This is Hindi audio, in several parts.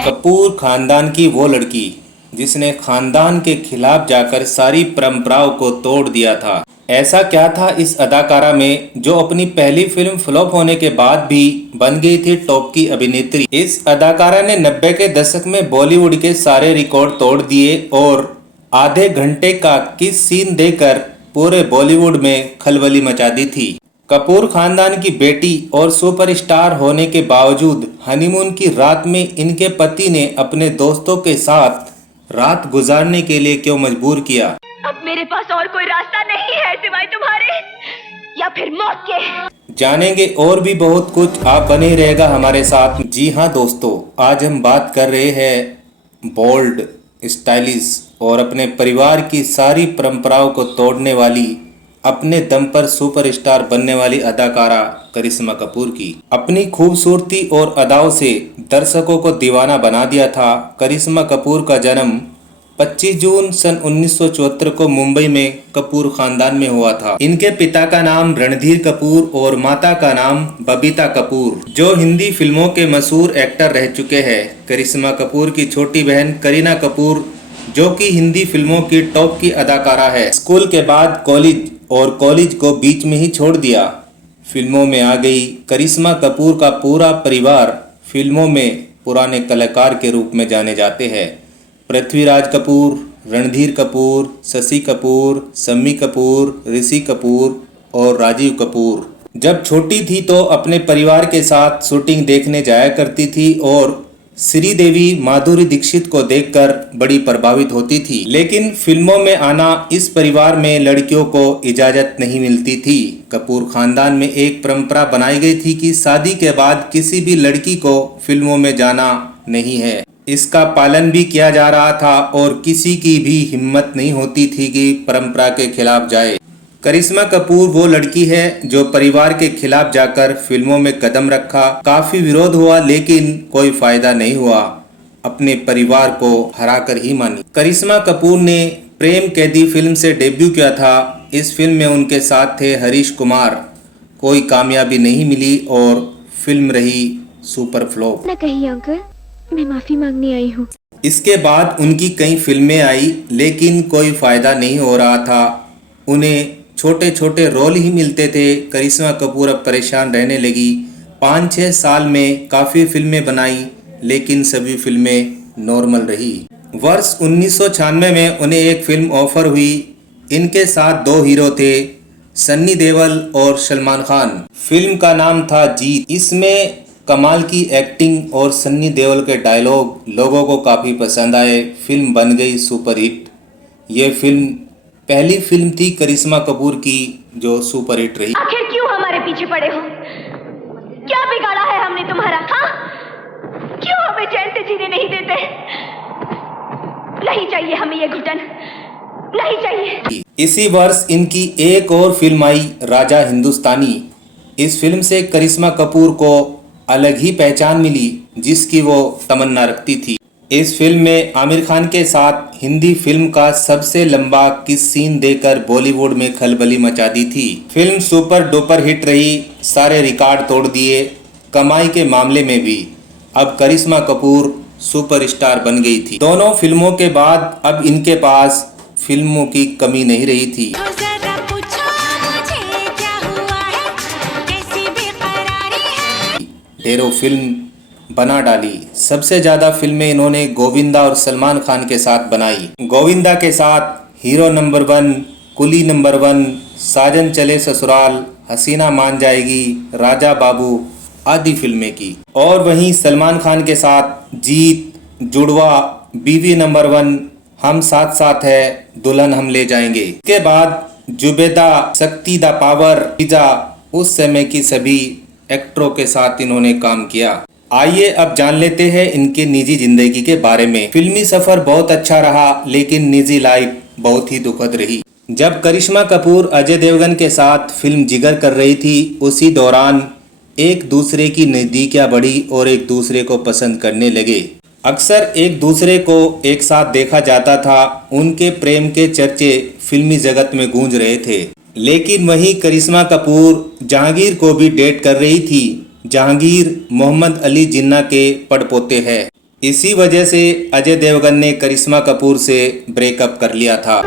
कपूर खानदान की वो लड़की जिसने खानदान के खिलाफ जाकर सारी परंपराओं को तोड़ दिया था। ऐसा क्या था इस अदाकारा में जो अपनी पहली फिल्म फ्लॉप होने के बाद भी बन गई थी टॉप की अभिनेत्री। इस अदाकारा ने 90 के दशक में बॉलीवुड के सारे रिकॉर्ड तोड़ दिए और आधे घंटे का किस सीन देकर पूरे बॉलीवुड में खलबली मचा दी थी। कपूर खानदान की बेटी और सुपरस्टार होने के बावजूद हनीमून की रात में इनके पति ने अपने दोस्तों के साथ रात गुजारने के लिए क्यों मजबूर किया। अब मेरे पास और कोई रास्ता नहीं है सिवाय तुम्हारे या फिर मौत के। जानेंगे और भी बहुत कुछ, आप बने रहेगा हमारे साथ। जी हाँ दोस्तों, आज हम बात कर रहे हैं बोल्ड, स्टाइलिश और अपने परिवार की सारी परंपराओं को तोड़ने वाली, अपने दम पर सुपरस्टार बनने वाली अदाकारा करिश्मा कपूर की। अपनी खूबसूरती और अदाओं से दर्शकों को दीवाना बना दिया था। करिश्मा कपूर का जन्म 25 जून सन 1974 को मुंबई में कपूर खानदान में हुआ था। इनके पिता का नाम रणधीर कपूर और माता का नाम बबीता कपूर, जो हिंदी फिल्मों के मशहूर एक्टर रह चुके हैं। करिश्मा कपूर की छोटी बहन करीना कपूर, जो कि हिंदी फिल्मों की टॉप की अदाकारा है। स्कूल के बाद कॉलेज और कॉलेज को बीच में ही छोड़ दिया, फिल्मों में आ गई। करिश्मा कपूर का पूरा परिवार फिल्मों में पुराने कलाकार के रूप में जाने जाते हैं। पृथ्वीराज कपूर, रणधीर कपूर, शशि कपूर, शम्मी कपूर, ऋषि कपूर और राजीव कपूर। जब छोटी थी तो अपने परिवार के साथ शूटिंग देखने जाया करती थी और श्रीदेवी माधुरी दीक्षित को देखकर बड़ी प्रभावित होती थी। लेकिन फिल्मों में आना इस परिवार में लड़कियों को इजाजत नहीं मिलती थी। कपूर खानदान में एक परंपरा बनाई गई थी कि शादी के बाद किसी भी लड़की को फिल्मों में जाना नहीं है। इसका पालन भी किया जा रहा था और किसी की भी हिम्मत नहीं होती थी कि परंपरा के खिलाफ जाए। करिश्मा कपूर वो लड़की है जो परिवार के खिलाफ जाकर फिल्मों में कदम रखा। काफी विरोध हुआ लेकिन कोई फायदा नहीं हुआ, अपने परिवार को हराकर ही मानी। करिश्मा कपूर ने प्रेम कैदी फिल्म से डेब्यू किया था। इस फिल्म में उनके साथ थे हरीश कुमार। कोई कामयाबी नहीं मिली और फिल्म रही सुपर फ्लॉप। ना कहिए अंकल, मैं माफी मांगने आई हूँ। इसके बाद उनकी कई फिल्में आई लेकिन कोई फायदा नहीं हो रहा था। उन्हें छोटे छोटे रोल ही मिलते थे। करिश्मा कपूर अब परेशान रहने लगी। 5-6 साल में काफ़ी फिल्में बनाई लेकिन सभी फिल्में नॉर्मल रही। वर्ष 1996 में उन्हें एक फिल्म ऑफर हुई। इनके साथ 2 हीरो थे, सन्नी देओल और सलमान खान। फिल्म का नाम था जीत। इसमें कमाल की एक्टिंग और सन्नी देओल के डायलॉग लोगों को काफ़ी पसंद आए। फिल्म बन गई सुपरहिट। ये फिल्म पहली फिल्म थी करिश्मा कपूर की जो सुपरहिट रही। आखिर क्यों हमारे पीछे पड़े हो? क्या बिगाड़ा है हमने तुम्हारा? हाँ, क्यों हमें चैन से जीने नहीं देते? नहीं चाहिए हमें ये घुटन, नहीं चाहिए। इसी वर्ष इनकी एक और फिल्म आई, राजा हिंदुस्तानी। इस फिल्म से करिश्मा कपूर को अलग ही पहचान मिली जिसकी वो तमन्ना रखती थी। इस फिल्म में आमिर खान के साथ हिंदी फिल्म का सबसे लंबा किस सीन देकर बॉलीवुड में खलबली मचा दी थी। फिल्म सुपर डुपर हिट रही, सारे रिकॉर्ड तोड़ दिए, कमाई के मामले में भी। अब करिश्मा कपूर सुपरस्टार बन गई थी। दोनों फिल्मों के बाद अब इनके पास फिल्मों की कमी नहीं रही थी। ढेरों फिल्म बना डाली। सबसे ज्यादा फिल्में इन्होंने गोविंदा और सलमान खान के साथ बनाई। गोविंदा के साथ हीरो नंबर 1, कुली नंबर 1, साजन चले ससुराल, हसीना मान जाएगी, राजा बाबू आदि फिल्में की। और वहीं सलमान खान के साथ जीत, जुड़वा, बीवी नंबर 1, हम साथ साथ है, दुल्हन हम ले जाएंगे। इसके बाद जुबेदा, शक्ति द पावर, पिज़्ज़ा, उस समय की सभी एक्टरों के साथ इन्होंने काम किया। आइए अब जान लेते हैं इनके निजी जिंदगी के बारे में। फिल्मी सफर बहुत अच्छा रहा लेकिन निजी लाइफ बहुत ही दुखद रही। जब करिश्मा कपूर अजय देवगन के साथ फिल्म जिगर कर रही थी, उसी दौरान एक दूसरे की नजदीकियां बढ़ी और एक दूसरे को पसंद करने लगे। अक्सर एक दूसरे को एक साथ देखा जाता था। उनके प्रेम के चर्चे फिल्मी जगत में गूंज रहे थे। लेकिन वहीं करिश्मा कपूर जहांगीर को भी डेट कर रही थी। जहांगीर मोहम्मद अली जिन्ना के पड़पोते हैं। इसी वजह से अजय देवगन ने करिश्मा कपूर से ब्रेकअप कर लिया था।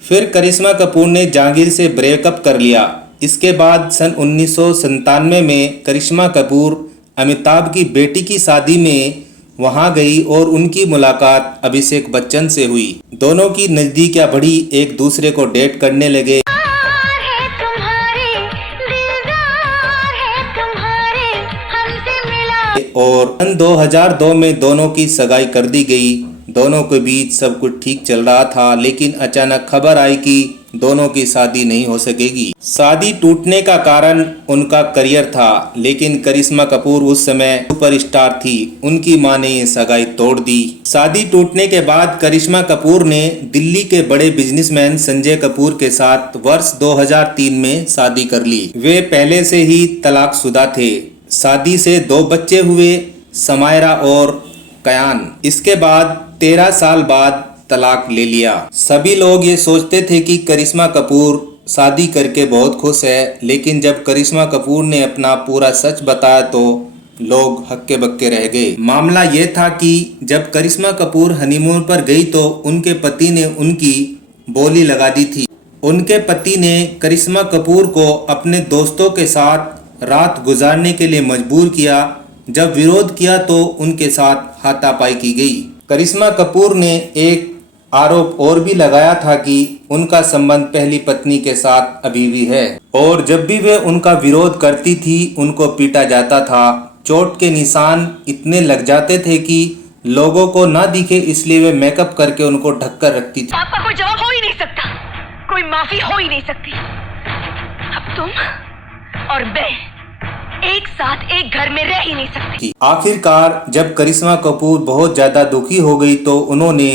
फिर करिश्मा कपूर ने जहांगीर से ब्रेकअप कर लिया। इसके बाद सन 1997 में करिश्मा कपूर अमिताभ की बेटी की शादी में वहां गई और उनकी मुलाकात अभिषेक बच्चन से हुई। दोनों की नजदीकियां बढ़ी, एक दूसरे को डेट करने लगे और सन 2002 में दोनों की सगाई कर दी गई। दोनों के बीच सब कुछ ठीक चल रहा था, लेकिन अचानक खबर आई कि दोनों की शादी नहीं हो सकेगी। शादी टूटने का कारण उनका करियर था, लेकिन करिश्मा कपूर उस समय सुपरस्टार थी। उनकी मां ने ये सगाई तोड़ दी। शादी टूटने के बाद करिश्मा कपूर ने दिल्ली के बड़े बिजनेसमैन संजय कपूर के साथ वर्ष 2003 में शादी कर ली। वे पहले से ही तलाकशुदा थे। शादी से 2 बच्चे हुए, समायरा और कयान। इसके बाद 13 साल बाद तलाक ले लिया। सभी लोग ये सोचते थे कि करिश्मा कपूर शादी करके बहुत खुश है, लेकिन जब करिश्मा कपूर ने अपना पूरा सच बताया तो लोग हक्के बक्के रह गए। मामला ये था कि जब करिश्मा कपूर हनीमून पर गई तो उनके पति ने उनकी बोली लगा दी थी। उनके पति ने करिश्मा कपूर को अपने दोस्तों के साथ रात गुजारने के लिए मजबूर किया। जब विरोध किया तो उनके साथ हाथापाई की गई। करिश्मा कपूर ने एक आरोप और भी लगाया था कि उनका संबंध पहली पत्नी के साथ अभी भी है और जब भी वे उनका विरोध करती थी उनको पीटा जाता था। चोट के निशान इतने लग जाते थे कि लोगों को ना दिखे, इसलिए वे मेकअप करके उनको ढक कर रखती थी। आपका कोई जवाब हो ही नहीं सकता, कोई माफी हो ही नहीं सकती। अब तुम और मैं एक साथ एक घर में रह ही नहीं सकती। आखिरकार जब करिश्मा कपूर बहुत ज्यादा दुखी हो गई तो उन्होंने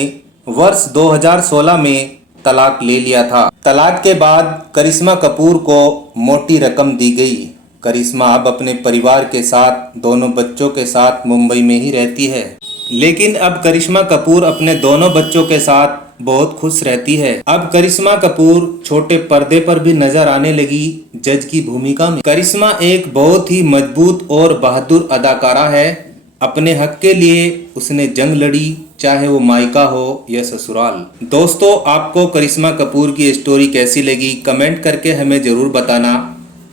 वर्ष 2016 में तलाक ले लिया था। तलाक के बाद करिश्मा कपूर को मोटी रकम दी गई। करिश्मा अब अपने परिवार के साथ, दोनों बच्चों के साथ मुंबई में ही रहती है। लेकिन अब करिश्मा कपूर अपने दोनों बच्चों के साथ बहुत खुश रहती है। अब करिश्मा कपूर छोटे पर्दे पर भी नजर आने लगी जज की भूमिका में। करिश्मा एक बहुत ही मजबूत और बहादुर अदाकारा है। अपने हक के लिए उसने जंग लड़ी, चाहे वो मायका हो या ससुराल। दोस्तों, आपको करिश्मा कपूर की स्टोरी कैसी लगी कमेंट करके हमें जरूर बताना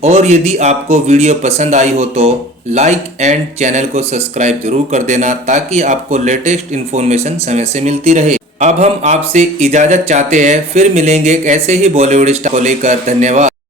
और यदि आपको वीडियो पसंद आई हो तो लाइक एंड चैनल को सब्सक्राइब जरूर कर देना ताकि आपको लेटेस्ट इन्फॉर्मेशन समय से मिलती रहे। अब हम आपसे इजाजत चाहते हैं, फिर मिलेंगे एक ऐसे ही बॉलीवुड स्टार को लेकर। धन्यवाद।